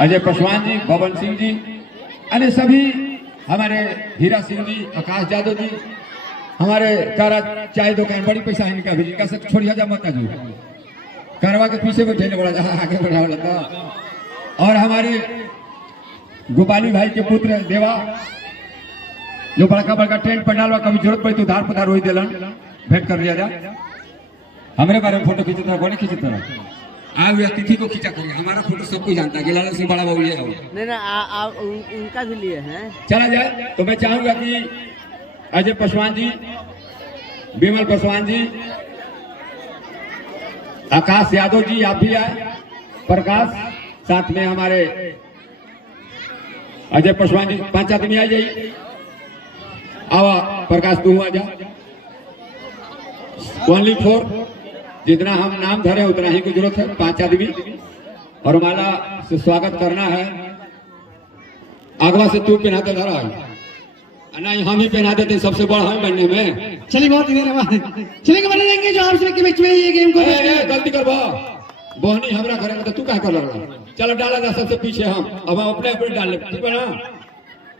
अजय पासवान जी, भवन सिंह जी, अन्य सभी हमारे हीरा सिंह जी, आकाश यादव जी, हमारे कारा चाय दुकान बड़ी पैसा है इनका भी, इनका सब छोड़िया जा मत जो कारवा के पीछे बैठे बड़ा आगे बढ़ा था। और हमारे गोपाली भाई के पुत्र देवा जो बड़का बड़का टेंट पंडाल कभी जरूरत पड़ी तो उधार पधार रोई दिलन भेंट कर लिया जा। हमारे बारे में फोटो खींचता है, खींचता है आज अतिथि को खींचा करेंगे, हमारा फोटो सबको जानता है कि लाला सिंह बड़ा बाबू ये है। नहीं उनका भी लिए हैं। चला जाए तो मैं चाहूंगा कि अजय पासवान जी, विमल पासवान जी, आकाश यादव जी आप भी आए, प्रकाश साथ में हमारे अजय पासवान जी, 5 आदमी आ जाइए। आवा प्रकाश तू आ जा। ओनली 4 जितना हम नाम धरे उतना ही की जरूरत है, 5 आदमी और माला से स्वागत करना है। आगवा से तू पहना दे धरा नहीं हम ही पहना देते, सबसे बड़ा हम बनने में। चलिए बहुत चलेंगे बने रहेंगे जो आपसे के बीच में ये गेम को गलती कर बहनी हमरा करेंगे तो तू क्या कर रहा। चलो डाला जा सबसे पीछे हम, अब हम अपने अपने डाल लेते ठीक है ना,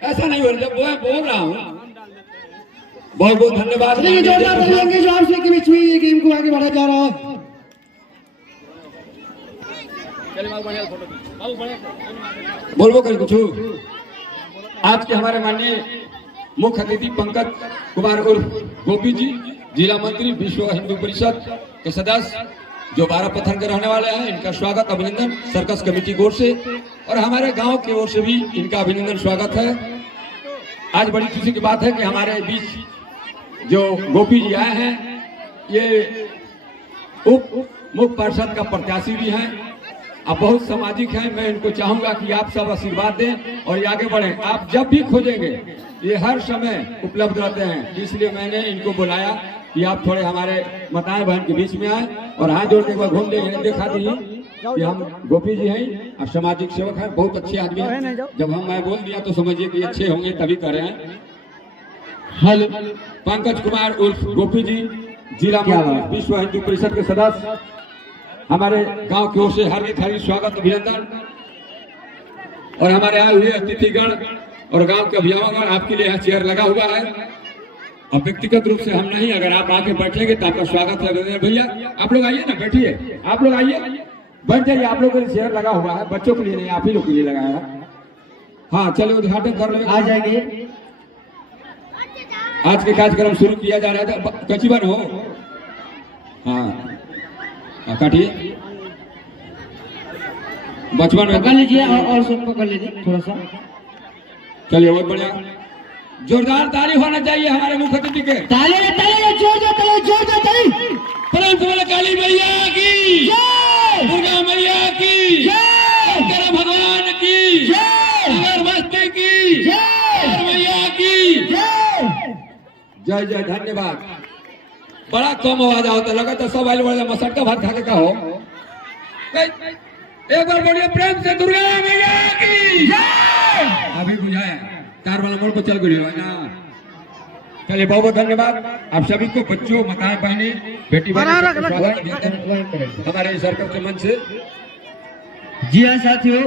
ऐसा नहीं हो रहा। मैं बोल रहा हूँ बहुत बहुत धन्यवाद। जोरदार बोलेंगे जो आपसे के बीच में ये गेम को आगे बढ़ा जा रहा है। बोलबो कर कुछ। आज के हमारे माननीय मुख्य अतिथि पंकज कुमार उर्फ गोपी जी, जिला मंत्री, विश्व हिंदू परिषद के सदस्य जो 12 पत्थर के रहने वाले हैं, इनका स्वागत अभिनंदन सर्कस कमेटी की ओर से और हमारे गांव की ओर से भी इनका अभिनंदन स्वागत है। आज बड़ी खुशी की बात है कि हमारे बीच जो गोपी जी आए हैं ये उप मुख्य पार्षद का प्रत्याशी भी हैं, अब बहुत सामाजिक हैं। मैं इनको चाहूंगा कि आप सब आशीर्वाद दें और ये आगे बढ़ें। आप जब भी खोजेंगे ये हर समय उपलब्ध रहते हैं, इसलिए मैंने इनको बुलाया कि आप थोड़े हमारे माताएं बहन के बीच में आए और हाथ जोड़ के एक बार घूम देंगे, देखा दीजिए कि हम गोपी जी हैं और सामाजिक सेवक हैं, बहुत अच्छे आदमी हैं। जब हम मैं बोल दिया तो समझिए कि अच्छे होंगे तभी कर रहे हैं। हेलो पंकज कुमार उर्फ गोपी जी, जिला मंत्री, विश्व हिंदू परिषद के सदस्य, हमारे गांव की ओर से हार्दिक स्वागत अभिनंदन। और हमारे आए हुए अतिथिगण और गांव के अभिभावकगण, आपके लिए यहाँ चेयर लगा हुआ है और व्यक्तिगत रूप से हम नहीं, अगर आप आके बैठेंगे तो आपका स्वागत है। भैया आप लोग आइए ना, बैठिए, आप लोग आइए बैठ जाइए। आप लोगों के लिए चेयर लगा हुआ है, बच्चों के लिए नहीं, आप ही लोग के लिए लगाया है। हाँ चलिए उद्घाटन कर लेंगे, आ जाएंगे। आज के कार्यक्रम शुरू किया जा रहा है, कच्ची बार हो। हाँ काटिए, बचपन में पकड़ लीजिए और सब पकड़ लीजिए थोड़ा सा। चलिए बहुत बढ़िया, जोरदार ताली होना चाहिए हमारे मुख्य अतिथि के। ताली जोर परम काली मैया की जय, दुर्गा मैया की जय, शंकर भगवान की जय, अगरबत्ती की जय, मैया की जय जय जय। धन्यवाद। बड़ा कम आवाज होता लगा तो सब आइल बड़ा मसटका भात खा के का हो। एक बार बोलिए प्रेम से दुर्गा मैया की जय। अभी बुझाया कार वाला मोड़ पर चल गए ना। चलिए बहुत बहुत धन्यवाद आप सभी को, बच्चों, माताएं, बहनें, बेटी बहनों, हमारे सर्कल के मंच से। जी हाँ साथियों।